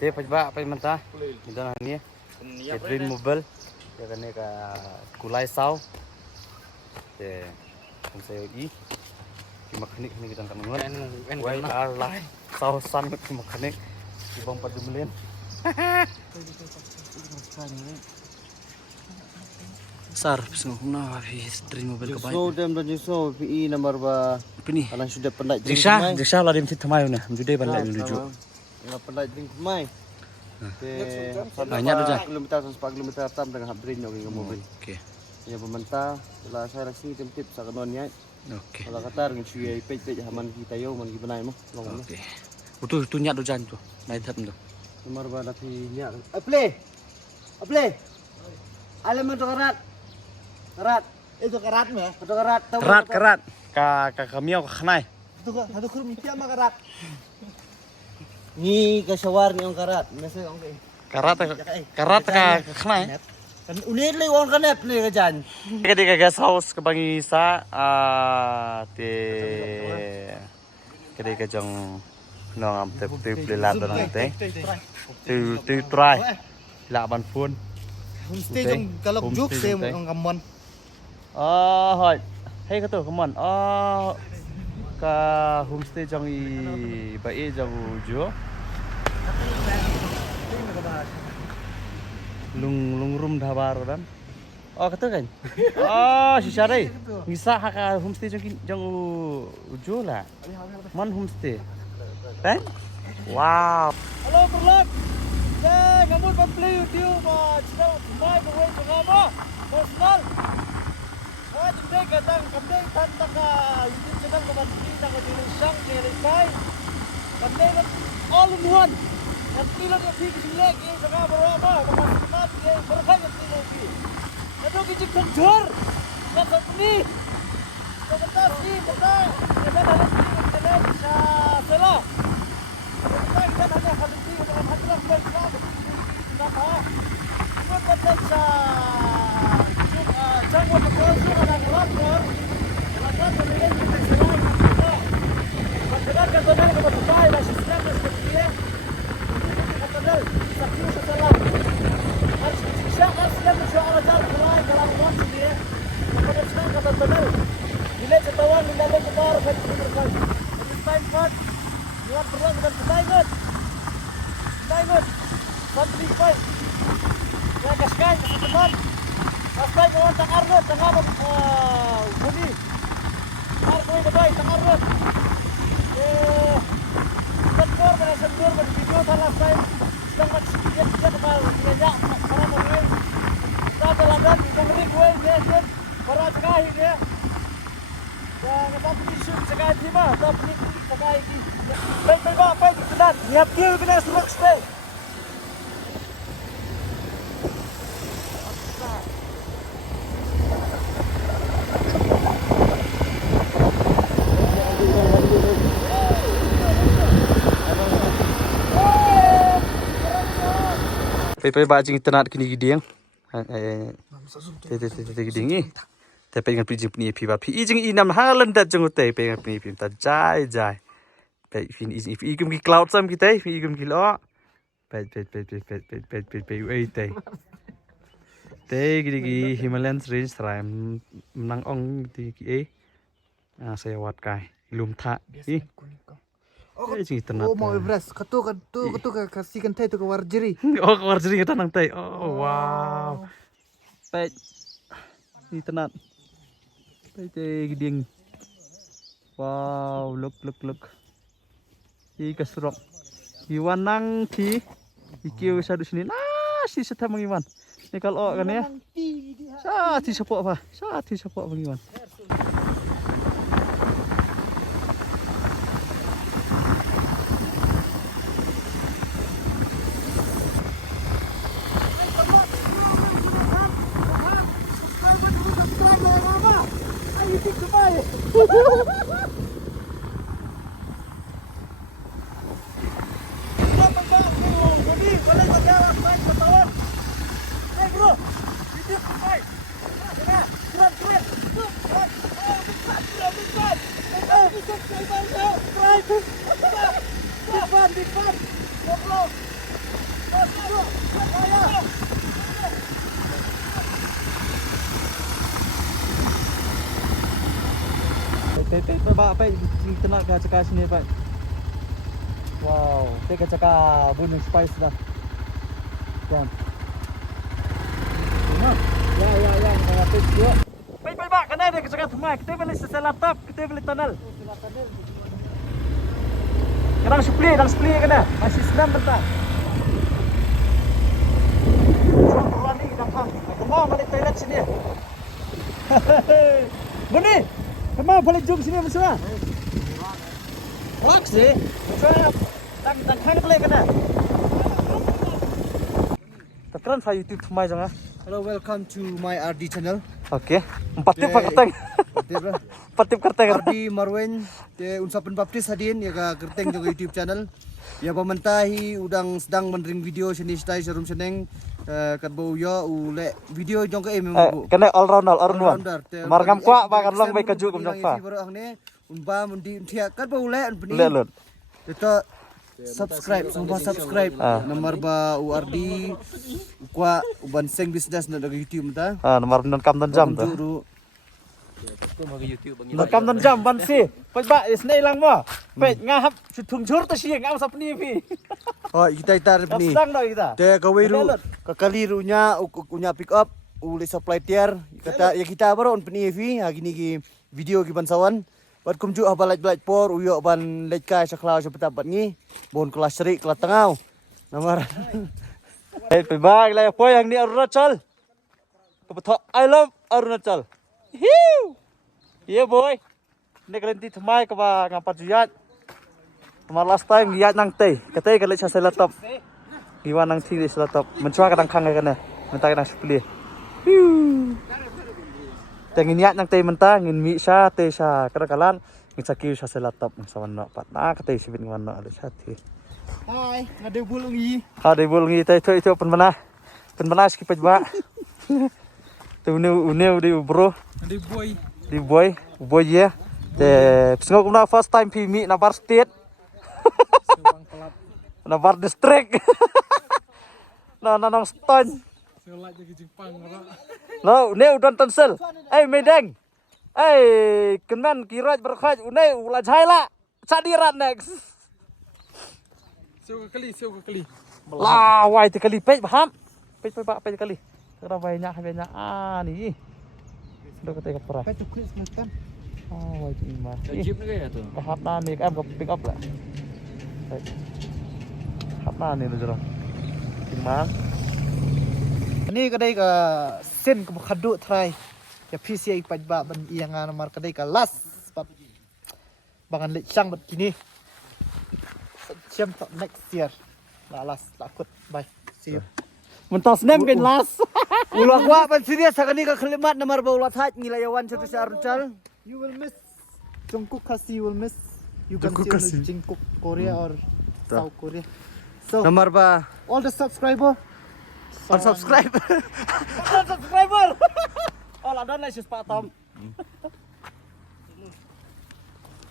Dia pajba apa mentah? Itu namanya. Green mobile. Ya kan ka kulai saw. Kung sayo mekanik ini kita kanungan. Wai alai saw san mekanik ibang padumulin. Sar, bismillah, habis green mobile ka ba? So dem dan so PE number ba Pini. alang sudah pendat Jisha lah dia mesti thamai na. Jude ban lai menuju. Yang pendat drink mai. Banyak tu jan. Kilometer 4 kilometer tam dengan habrin yang mobil. Okey. Ya pemerintah telah saya rasa tim-tim sa kanon niya. Okey. Kalau kata dengan cuy pej haman kita yo man gibanay mo. Okey. Betul tu nyak tu jan tu. Naik thap tu. Nomor ba na niya. Aple. Alam mo to karat. Karat. Itu karat mo. Itu karat. Kerat. Ka kamiau ka khnai. Itu kurum tiap karat. Ni kasawar ni ang karat. Nasa ang kay. Karat ka khnai. Kan ulit lay wong kanep lay ka dyan. Kadi ka guest house ka bangisa te kadi ka jong nong am te plela to nang te. Tu try. Laban phun. Homestay jong galok juk se ang kamon. Hoi. Hey ka to, come on. Ka homestay jong i bae jong ujo. Lung room dhabar dan. Kata kan? Si Syarif. Ngisa ka homestay jong ujo lah. Man homestay. Kan? Wow. Halo Berlak. Kamu play YouTube mai bawai ngama. Personal. Today katang kami tantang ka YouTube channel ko banding na dinisang kelisay. Kami all in one. Yang tilo dia pergi lagi sama berapa makasih dia berapa yang tilo lagi. Itu kita kejar. Yang ini. Sebentar sih, betul. Kita ada di bisa selo. Kita hanya kali ini dengan hadrat baik lah. Kenapa? Kita bekerja. Jangan betul sudah ada keluar. Keluar dari kita selalu. Keluar ke sana ke Dubai masih sedang seperti ini. Kadal sakit setelah harus disiapkan siap bersuara jalan mulai dalam waktu dia. Pada sekarang kata kadal. Bila cetawan mendalam kebar bagi berkali. Itu time part. Buat perang dan time. Sampai fight. Ya kaskai teman. Kaskai kawan tangarut tengah budi. Arkoi debai tangarut. Sendur pada video salah saya. Sangat sedikit kepala dia para pemain. Kita belajar kita beri gue dia para sekali dia. Dan kita isu sekali lima atau sekali ini. Baik apa itu sudah siap dia kena semak stay. Pai bajing tenat kini gidiang. Te gidiang ni. Te pengen pijing pni pi ba pi ijing inam halan dat jeng te pengen pni pi ta jai. Pai fin ijing pi igum ki cloud sam kita pi igum ki lo. Pai ei te. Te gidi Himalayan range serai menang ong ti ki e. Saya wat kai lum tha. Oh mau Everest, ketu kasihkan teh tu ke Warjeri. Ke Warjeri kita nang teh. Oh wow. Pet. Ni tenat. Pet giding. Wow, look. I kasrok. Iwan nang ti. Ikiu sa sini. Si setah mengiwan. Ni kalau kan ya. Sa ti sapok apa? Sa ti sapok mengiwan. Depan. Goblok. Pak, kita nak cakap sini, Pak. Wow, kita cakap bunyi spice dah. Kan. Ya, apa itu? Pak, kena dia cakap semua. Kita beli sesal laptop, kita beli tunnel. Kadang split kena. Masih senam bentar. Keluar ni kita hang. Kemau balik toilet sini. Buni. Kemau balik jom sini semua. Lock sih. Tak hang balik kena. Tekan saya YouTube semai jangan. Hello, welcome to my RD channel. Oke. 4 tip kerteng. 4 tip kerteng. RD Marwen, dia unsapan baptis hadin ya ka kerteng juga YouTube channel. Ya pementahi udang sedang menering video sini stai serum seneng kat bau ya ule video jong ke memang. Kena all rounder. Margam kuat bahkan long baik keju kum jangpa. Unba mundi dia kat bau ule beni. Lelun. Kita subscribe nomor ba URD kuat uban seng bisnes na daga YouTube ta. Nomor non kam non jam tu. Non kam non jam ban si. Pai ba isne ilang mo. Pai ngahap thung chur ta si ngam sapni pi. Oh, kita beni. Sedang dah kita. Te kawiru kakalirunya unya pick up uli supply tier kata ya kita baru on peni vi gini ki video ki bansawan. Bat kumju abalaj por uyo ban leka saklau sepeta bat ni bon kelas seri kelas tengau nomor Pai lai apa yang ni Arunachal. Kebetul I love Arunachal. Hiu. Yeah boy. Ni kelinti thamai ka ba ngapa juyat. Kemar last time giat nang teh. Katay kalit sa laptop. Giwa nang thi sa laptop. Mencuak kadang khang kana. Mentah kadang split. Hiu. Tengin yat nang teh mentah ngin mi sya teh sya kadang-kadang ngin sakiu sa laptop sawan no pat. Na katay sibit ngwan no ada sati. Hai, ngade bulungi. Ada bulungi teh itu penbenah. Penbenah skipet ba. Tu une di bro. Di boy ya. Te psengok na first time pi mi na bar state. Na bar district. Na nong ston. No, ne udon tonsel. Medeng. Kemen kiraj berkhaj une ulah jhaila. Sadirat next. Siêu kali. Lah, wai te kali pej paham. Pej kali. Kira banyak. Ni. Sudah kata kapra. Kai tu kuis kan. Wai tu imah. Jeep ni kaya tu. Hap na ni em pick up lah. Hap na ni tu imah. Ini kadai ka sen ka khadu try. Ya PCI pajba ban ianga nomor kadai ka last bangan lek sang bat kini. Jam next year. Last takut. Bye. See you. Mentas nem kan last. Ulah gua ban serius sakani ka kalimat nomor ba ulah haj ngilayawan satu Arunachal. You will miss Jungkook kasi you will miss. You can see Jungkook Korea or South Korea. So nomor ba all the subscriber. Unsubscriber. Oh, ada lah si Pak Tom.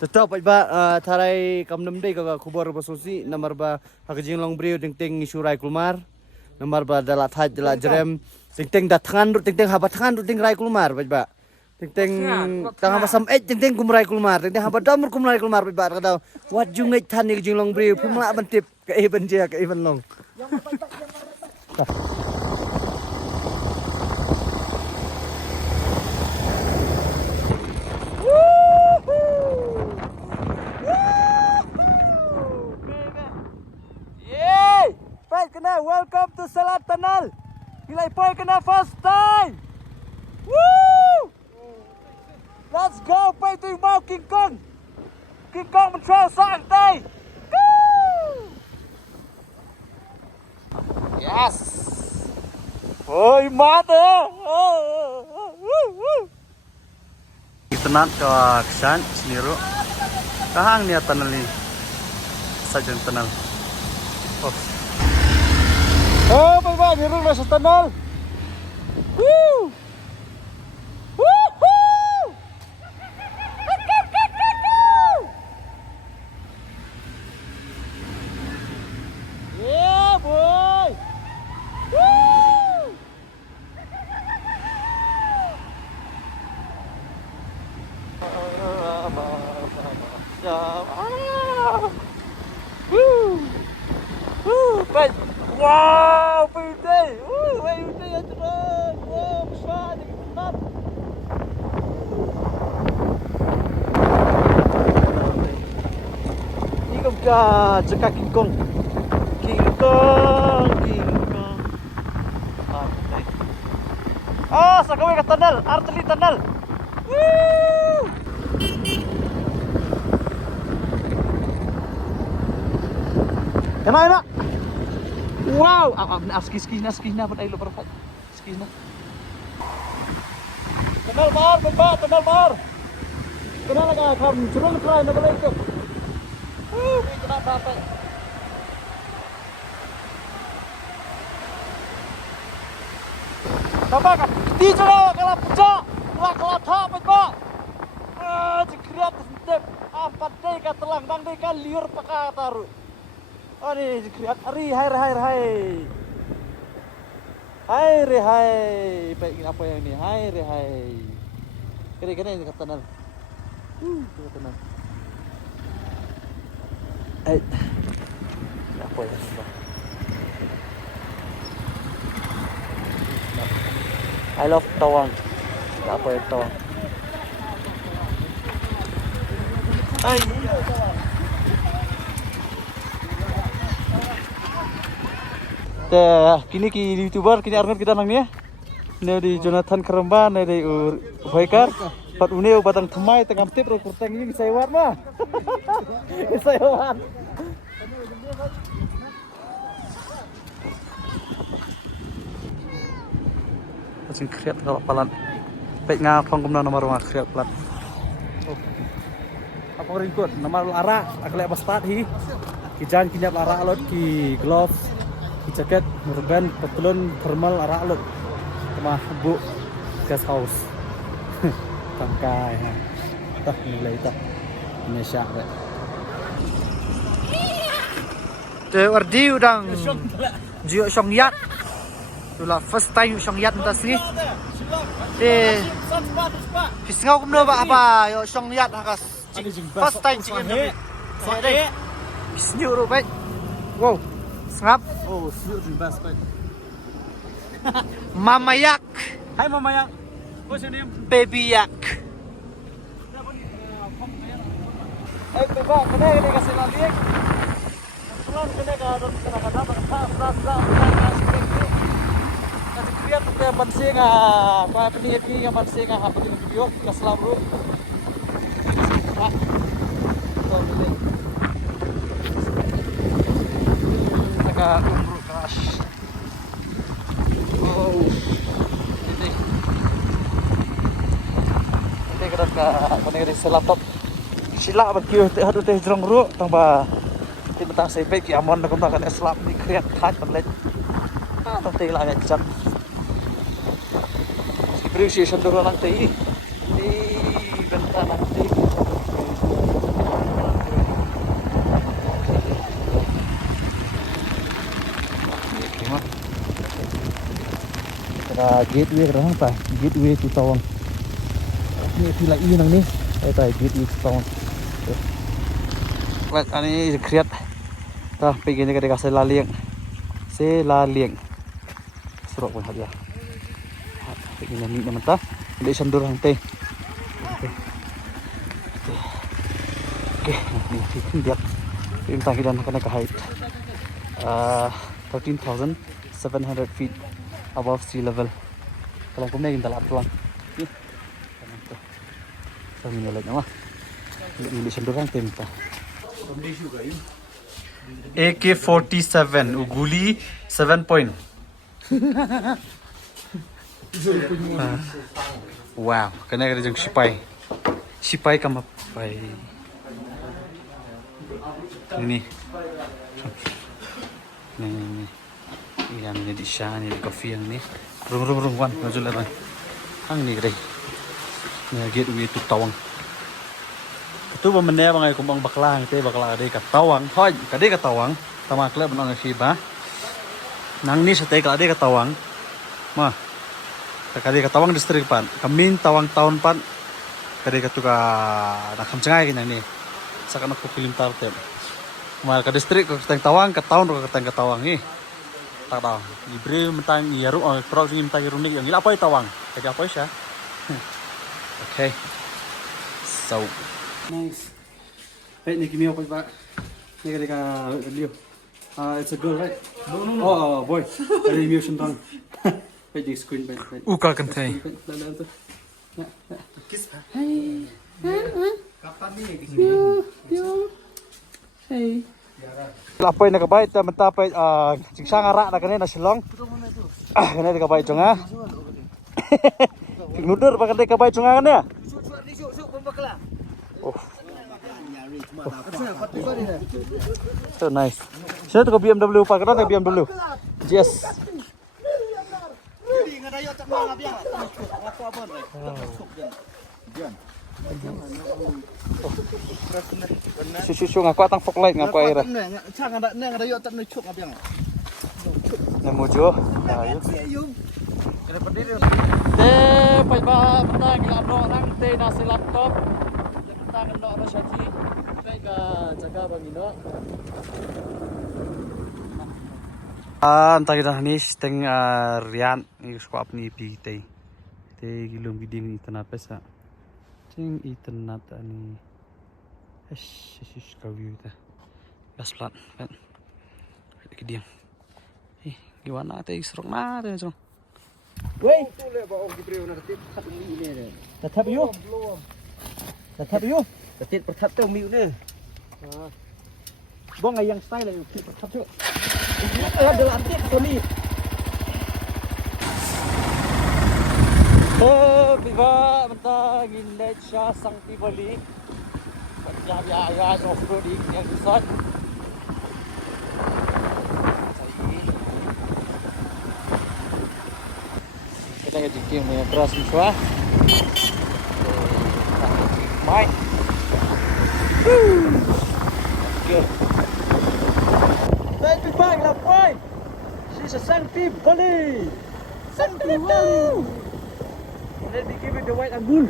Tetap ba tarai kamnam dei ka khubor basosi nomor ba hakjing long brio ting isurai kulmar. Nomor ba dalat haj dalat jerem ting datangan ting habatangan ting rai kulmar ba. Ting tang masam ting kumrai kulmar ting habat damur kumrai kulmar ba kada wat jungai than ni jing long brio pimla bantip ka even dia ka even long. Welcome to Salat Tunnel. Gilai boy kena first time. Woo! Let's go boy to mau King Kong. King Kong mentrol sang tay. Yes. Oi mata. Itenat ke kesan seniru. Kahang niat tunnel ni. Sajen tunnel. Oh, bye-bye, niru na sa tunnel. Woo! Woohoo! Baik. Wow, pede. Pede ya terus. Wow, besar jadi benar. Ini kan jeka King Kong. King Kong. Ah, sakaway ka tunnel, artillery tunnel. Woo! Enak. Wow, ski na pun ay lo perfect. Ski na. Tunnel bar, tunnel bar. Tunnel ka kam curung try na balik ko. May kena dapat. Tambah kan, di juga kalau pecah, kalau tak apa. Jekriat step, empat day ka telang, bang day ka liur peka taruh. Oh ni jekriat, hai. Hai, baik apa yang ini, hai. Kira ini kata nal. Kata nal. Apa yang ini bang? I love Tawang. Apa yang Tawang? Ay. Kini YouTuber kini arngot kita nang ni. Ne di Jonathan Keremba, ne di Hoikar. Pat une batang themai tengam tip ro kurtang ni saiwat mah. Saiwat. Macam kreat kalau palan. Baik ngapang kumna nomor rumah kreat pelan. Apa ringkut nomor lara akle bastat hi. Kijan kinyap lara alot ki gloves, ki jaket, urban, pantulun thermal lara alot. Kemah bu guest house. Tangkai ha. Tah nilai tah. Indonesia re. Te wardi udang. Jio Songyat. Itulah first time Songyat entas ni. Pisngau kumno apa yo Songyat hakas. First time chicken ni. Saya Bisnyu ro baik. Wow. Sengap. Oh, siu bas baik. Mama Yak. Hai Mama Yak. What's your name? Baby Yak. Coba kena kasih lagi. Kebetulan kena kadang-kadang kasih kriat ke pansing apa peneliti yang pansing begini video ke selalu. Agak umru crash. Oh. Ini kena peneliti laptop. Sila berkiu hadu teh jrong ru tambah ti betang sepe ki amon nak kan slap ni kriat khat penlet tang teh la ngajak appreciation dulu nang teh di bentar nanti kita gateway kerana apa gateway tu Tawang ni pila ini nang ni gateway tu Tawang. Lihat ini kriat. Tah pergi ni kita kasih laliang. Serok pun hadiah. Pergi ni nama tah. Dia sandur hang teh. Okey, ni dia. Kita kita nak ke height 13,700 feet above sea level. Kalau kau ni kita lat tulang. Ni. Kami ni lagi nama. Ini sandur hang teh kita. AK-47 Uguli 7 point. Wow, kena ada jeng sipai kam pai. Ini yang jadi syah ni kopi yang ni. Rung wan majul lah. Hang ni gede. Ni gateway tu Tawang. Itu pemennya bangai kumbang baklang teh baklang ada kat Tawang, hoi kade kat Tawang, tamakle benang siba. Nang ni sate kade kat Tawang, mah kade kat Tawang distrik pan, kamin Tawang tahun pan, Kade katuka nakamcengai kina ni. Saka nak film tartem. Mal ka distrik ka tang Tawang ka taun ka tang Tawang ni. Tak tahu. Ibre mentang yaru pro sing mentang runik yang apa Tawang. Kade apa siya? Okay. So nice. Hey, ni kimi apa ba? Ni kade ka Leo. It's a girl, right? No. Oh, boy. Kade mi sentang. Hey, di screen ba. Ukal kentay. Kiss. Hey. Kapan ni? Hey. Lapay na kabay ta matapay singsang ara na kanina silong. Kanina kabay jonga. Nudur pa kanina kabay jonga kanina. Oh. So nice. Sino to BMW pa kanina BMW. Yes. Susu ngaku atang fog light ngaku air. Namujo. Pai ba benda gila orang te nasi laptop. Tangan no apa syaji. Pai ga jaga bangino. Antah kita ni steng rian ni squap ni pi te. Te gilum giding internet pesa. Ting internet ni. Ish kau ta. Gas plat kan. Giding. Gimana te isrok na te so. Wei. Tetap you. Tetap you. Tetap pertap tu miu ni. Bong yang style yang pertap tu. Ada lantik tu ni. Biba mentang Indonesia sang tibali. Ya off-roading yang besar. Kita ada game yang keras semua. Main. Good. Baby bang lah boy. She's a Sangti Bali. Sangti Bali. Let me give it the white and bull.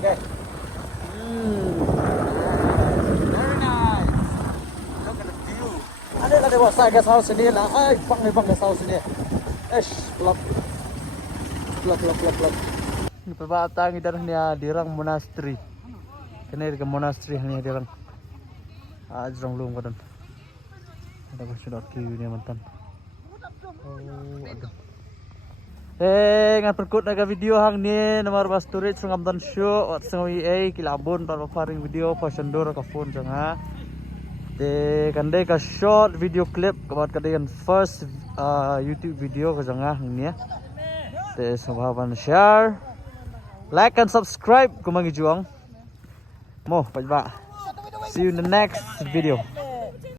Okay. Very nice. Look at the view. Ada wasa gas house ni lah. Bang gas house ni. Plop. Ini perbatang idan ni dirang monastery. Kena di monastery ni dirang. Ajrong lum kadan. Ada sudah kiu ni mantan. Oh, aduh. Ngan perkut naga video hang ni nomor bas turit sungam dan show wat sengi kilabon para faring video fashion door ka phone janga. Kandai ka short video clip kabat kadayan first YouTube video ka janga hang ni. Sababan share, like and subscribe kumangi juang. Mo, pajba. See you in the next video.